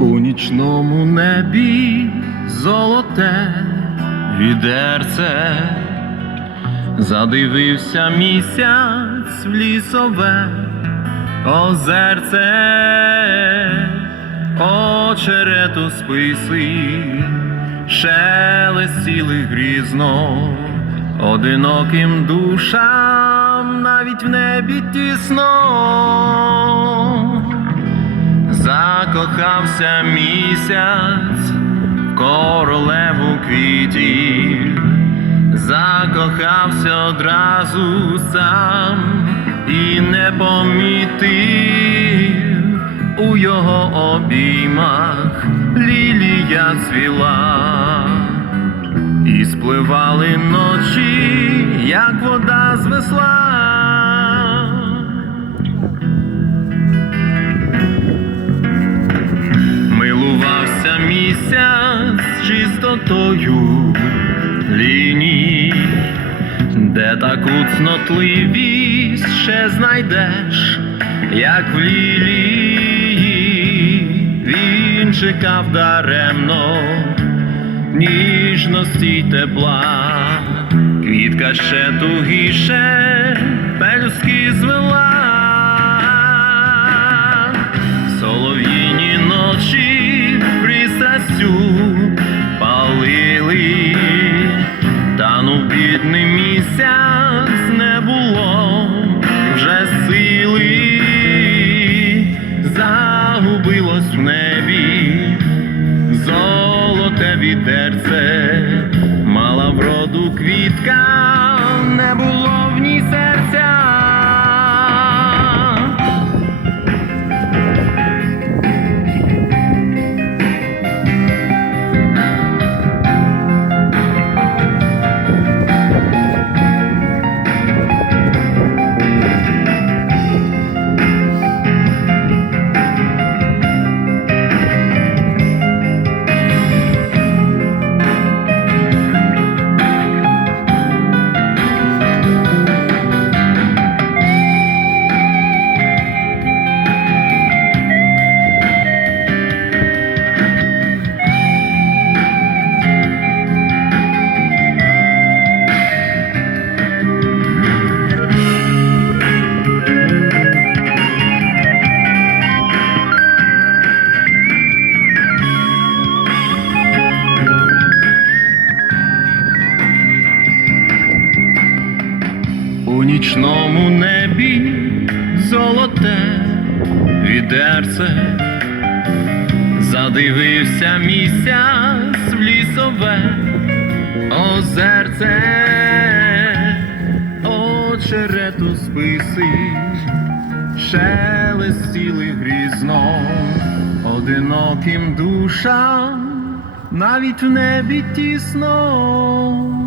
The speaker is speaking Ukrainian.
У нічному небі золоте відерце, задивився місяць в лісове озерце, очерету списи, шелестіли грізно, одиноким душам навіть в небі тісно. Закохався місяць в королеву квітів, закохався одразу сам і не помітив. У його обіймах лілія цвіла, і спливали ночі, як вода з весла. Чистотою ліній, де таку цнотливість ще знайдеш, як в лілії, він чекав даремно ніжності тепла, квітка ще тугіше, пелюски звела. Відерце, мала вроду квітка, У нічному небі золоте відерце, задивився місяць в лісове озерце, очерету списи, шелестіли грізно, одиноким душам навіть в небі тісно.